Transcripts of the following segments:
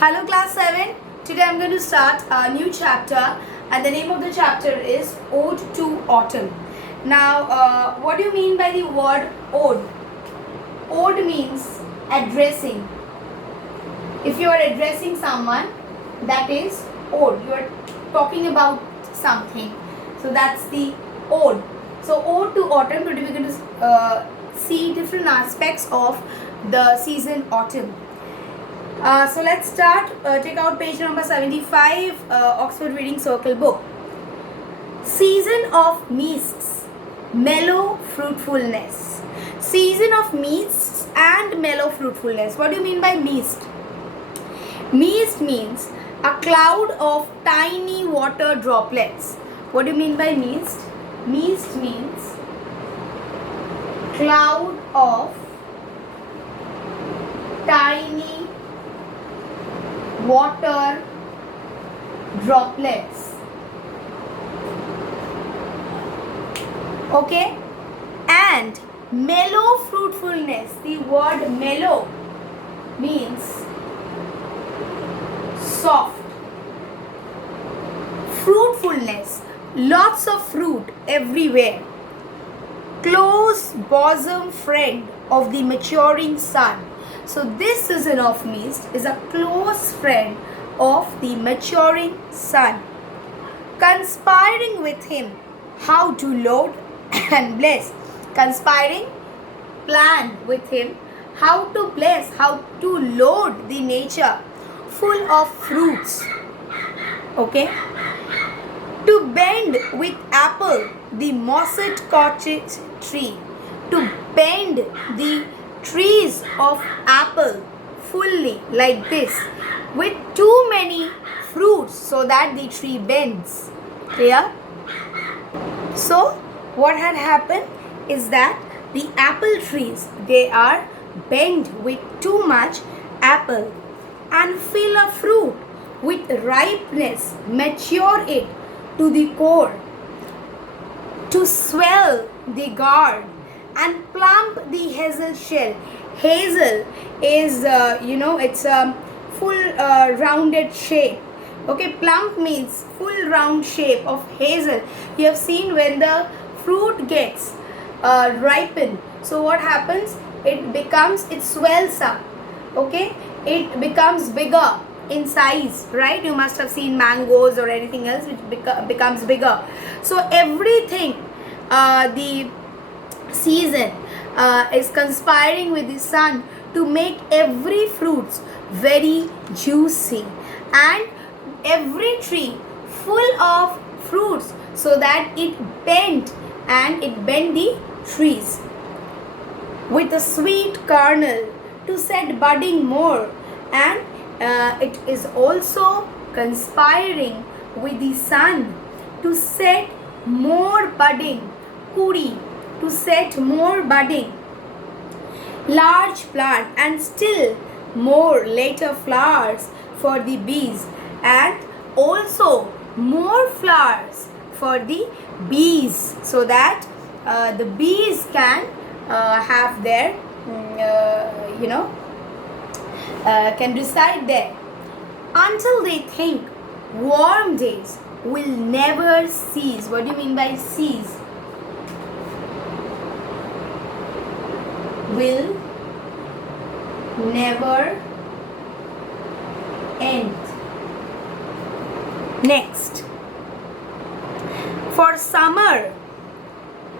Hello class 7. Today I'm going to start a new chapter and the name of the chapter is Ode to Autumn. Now what do you mean by the word ode? Ode means addressing. If you are addressing someone, that is ode. You are talking about something. So that's the ode. So Ode to Autumn, today we're going to see different aspects of the season autumn. So let's start. Take out page number 75, Oxford Reading Circle book. Season of mists, mellow fruitfulness. Season of mists and mellow fruitfulness. What do you mean by mist? Mist means a cloud of tiny water droplets. What do you mean by mist? Mist means cloud of tiny water droplets. Okay, and mellow fruitfulness. The word mellow means soft. Fruitfulness, lots of fruit everywhere. Close bosom friend of the maturing sun. So this season of mist is a close friend of the maturing sun, conspiring with him how to load and bless. Conspiring, plan with him how to bless, how to load the nature full of fruits. Okay. To bend with apple the mossed cottage tree. To bend the trees of apple fully like this with too many fruits so that the tree bends. Clear? So what had happened is that the apple trees, they are bent with too much apple and fill a fruit with ripeness, mature it to the core, to swell the gourd and plump the hazel shell. Hazel is, it's a full rounded shape. Okay, plump means full round shape of hazel. You have seen when the fruit gets ripened. So what happens? It swells up. Okay, it becomes bigger in size, right? You must have seen mangoes or anything else which becomes bigger. So everything, the season is conspiring with the sun to make every fruits very juicy and every tree full of fruits so that it bend the trees with a sweet kernel to set budding more, and it is also conspiring with the sun to set more budding, kuri, to set more budding, large plant and still more later flowers for the bees, and also more flowers for the bees so that the bees can have their can reside there until they think warm days will never cease. What do you mean by cease? Will never end. Next, for summer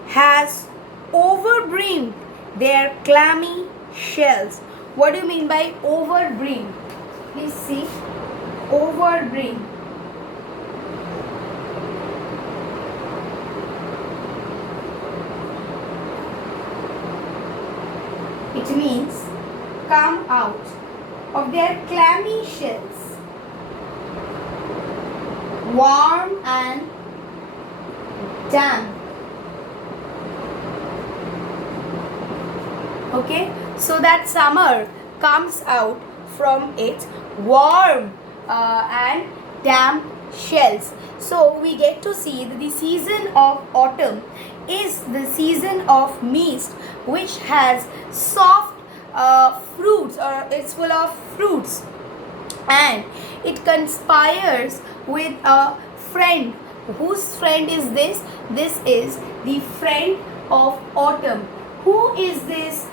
has overbrimmed their clammy shells. What do you mean by overbrim? Please see, overbrim. It means come out of their clammy shells, warm and damp. Okay, so that summer comes out from its warm and damp shells. So we get to see that the season of autumn is the season of mist, which has soft fruits, or it's full of fruits. and it conspires with a friend. Whose friend is this? This is the friend of autumn. Who is this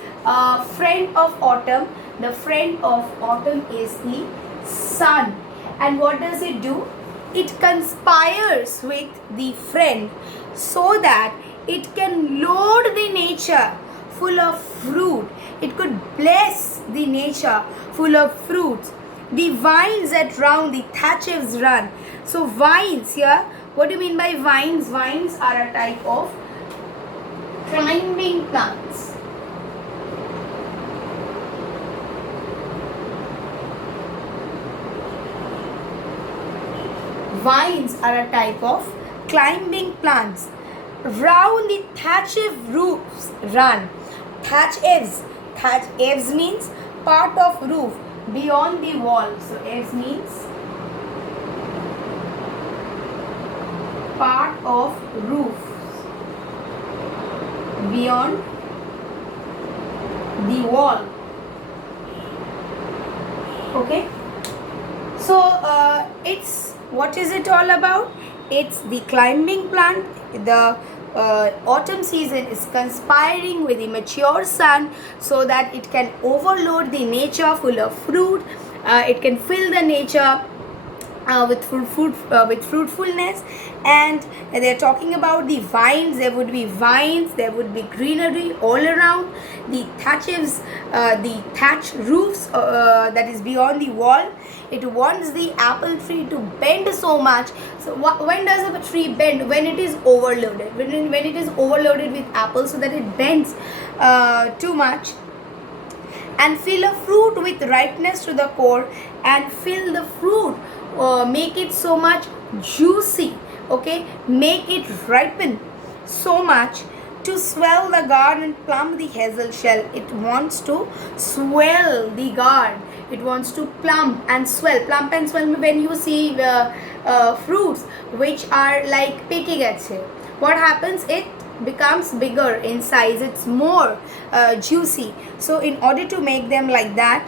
friend of autumn? The friend of autumn is the sun. And what does it do? It conspires with the friend so that it can load the nature full of fruit. It could bless the nature full of fruits. The vines that round the thatches run. So vines here, what do you mean by vines? Vines are a type of climbing plants. Vines are a type of climbing plants. Round the thatched roofs run. Thatch eaves means part of roof beyond the wall. So eaves means part of roof beyond the wall. Okay. So it's, what is it all about? It's the climbing plant. The autumn season is conspiring with the mature sun so that it can overload the nature full of fruit. It can fill the nature with fruitfulness. And they're talking about the vines. There would be vines, there would be greenery all around. The thatches, the thatch roofs that is beyond the wall. It wants the apple tree to bend so much. So when does a tree bend? When it is overloaded. When it is overloaded with apples, so that it bends too much. And fill a fruit with ripeness to the core, and fill the fruit, make it so much juicy. Okay, make it ripen so much to swell the gourd and plump the hazel shell. It wants to swell the gourd. It wants to plump and swell. Plump and swell, when you see fruits which are like picking at it, what happens? It becomes bigger in size. It's more juicy. So in order to make them like that,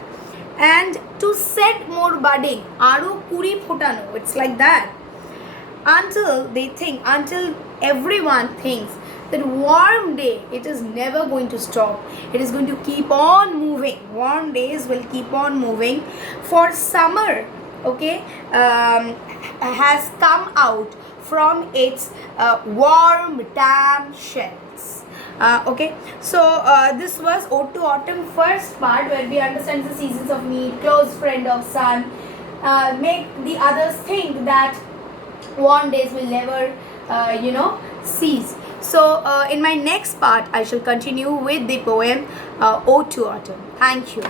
and to set more budding, aru puri photano, it's like that, until everyone thinks that warm day, it is never going to stop. It is going to keep on moving. Warm days will keep on moving. For summer, okay, has come out from its warm damp shells. Okay, so this was Ode to Autumn first part, where we understand the seasons of need, close friend of sun, make the others think that warm days will never cease. So in my next part I shall continue with the poem Ode to Autumn. Thank you.